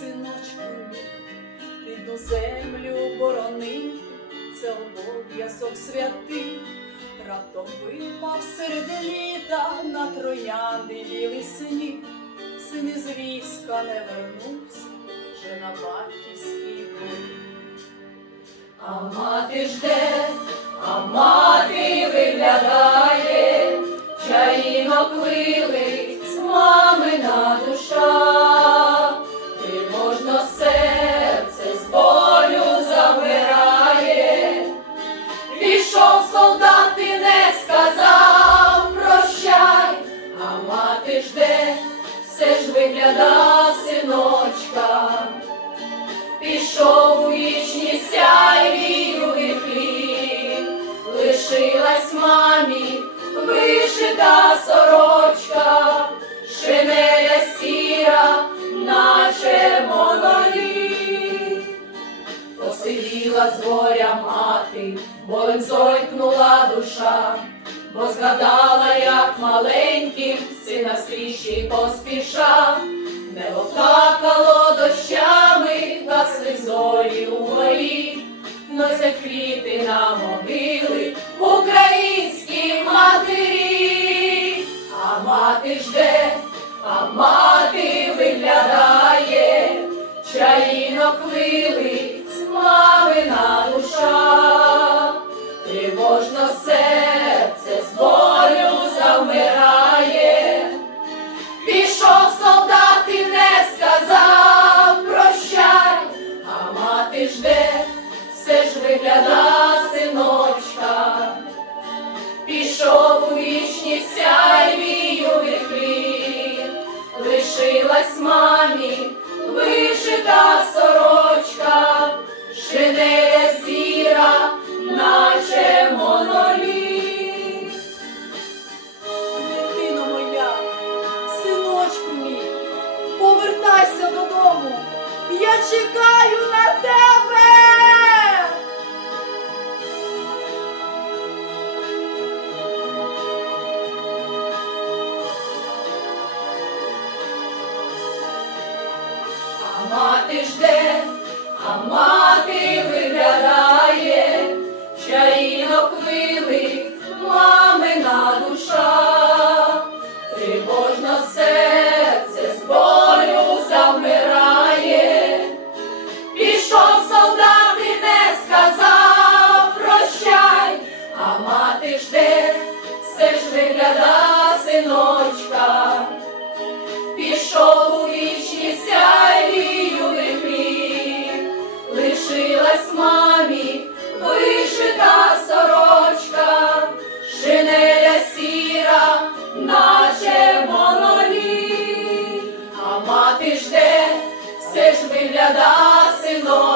синочку мій, рідну землю боронити, це обов'язок святий. Раптом випав серед літа на троянди білий сніг, син із війська не вернувся, вже на батьківській полі. А мати жде, а мати виглядає, чаїнок вилить, вигляда синочка. Пішов у вічні сяйвію хліб, лишилась мамі вишита сорочка, шинеля сіра, наче моноліт. Посиділа з горя мати, болем зойкнула душа, бо згадала, як маленьким сина свіщий поспішав, небо плакало дощами, гасли зорі у горі, носять квіти на могили українські матері, а мати жде, а мати виглядає, чаїнок вилить, вигляда синочка. Пішов у вічність сяйвію хліб, лишилась мамі вишита сорочка, шинеля сіра, наче моноліт. Дитино моя, синочку мій, повертайся додому, я чекаю на тебе. Мати жде, а мати виглядає, чаїнок вилить, мамина душа, тривожно серце з болю завмирає. Пішов солдат не сказав прощай, а мати жде, все ж виглядає. все ж вигляда село.